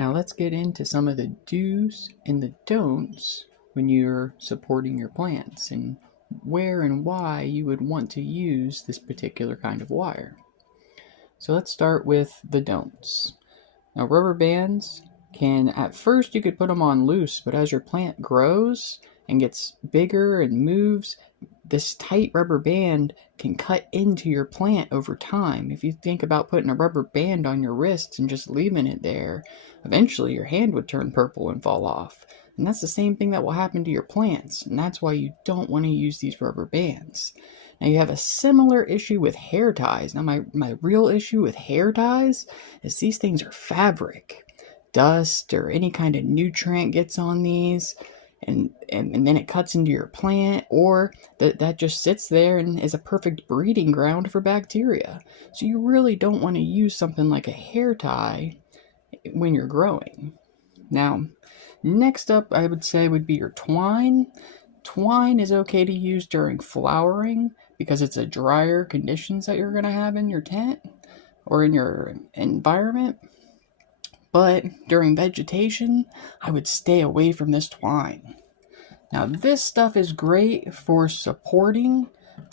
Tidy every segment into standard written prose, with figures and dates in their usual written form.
Now let's get into some of the do's and the don'ts when you're supporting your plants and where and why you would want to use this particular kind of wire. So let's start with the don'ts. Now rubber bands at first you could put them on loose, but as your plant grows and gets bigger and moves, this tight rubber band can cut into your plant over time. If you think about putting a rubber band on your wrist and just leaving it there, eventually your hand would turn purple and fall off. And that's the same thing that will happen to your plants, and that's why you don't want to use these rubber bands. Now you have a similar issue with hair ties. Now my real issue with hair ties is these things are fabric. Dust or any kind of nutrient gets on these, and then it cuts into your plant, or that just sits there and is a perfect breeding ground for bacteria. So you really don't want to use something like a hair tie when you're growing. Now, next up I would say would be your twine. Twine is okay to use during flowering because it's a drier conditions that you're going to have in your tent or in your environment. But during vegetation, I would stay away from this twine. Now this stuff is great for supporting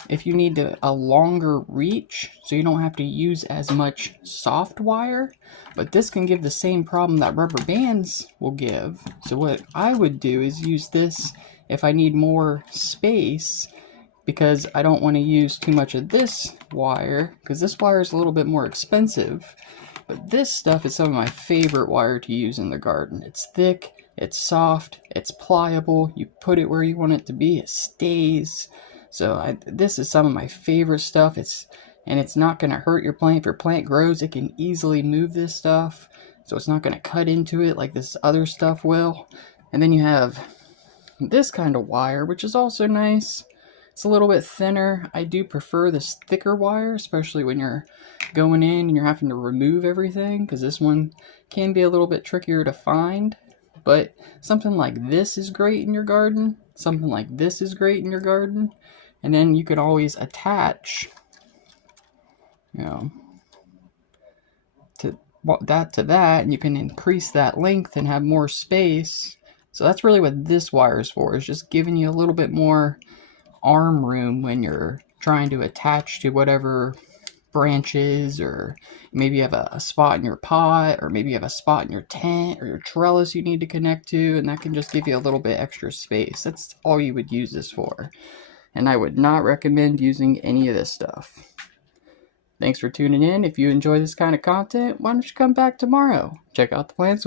if you need a longer reach, so you don't have to use as much soft wire, but this can give the same problem that rubber bands will give. So what I would do is use this if I need more space, because I don't want to use too much of this wire, because this wire is a little bit more expensive. But this stuff is some of my favorite wire to use in the garden. It's thick, it's soft, it's pliable. You put it where you want it to be, it stays. So this is some of my favorite stuff. It's not going to hurt your plant. If your plant grows, it can easily move this stuff. So it's not going to cut into it like this other stuff will. And then you have this kind of wire, which is also nice. It's a little bit thinner. I do prefer this thicker wire, especially when you're going in and you're having to remove everything, because this one can be a little bit trickier to find. But something like this is great in your garden. Something like this is great in your garden. And then you could always attach, to that, and you can increase that length and have more space. So that's really what this wire is for, is just giving you a little bit more arm room when you're trying to attach to whatever branches, or maybe you have a spot in your pot, or maybe you have a spot in your tent or your trellis you need to connect to, and that can just give you a little bit extra space. That's all you would use this for, and I would not recommend using any of this stuff. Thanks for tuning in. If you enjoy this kind of content, why don't you come back tomorrow? Check out the plants with